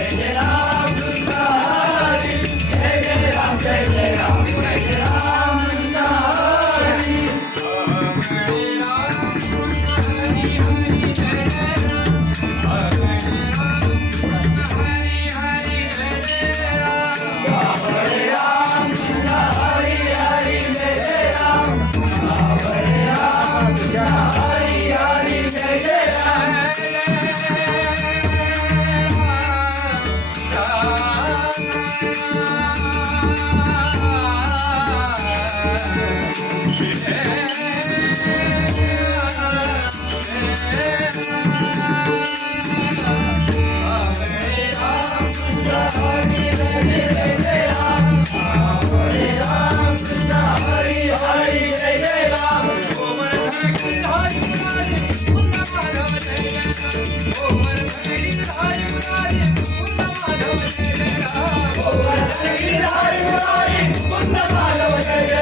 se llenará. Jai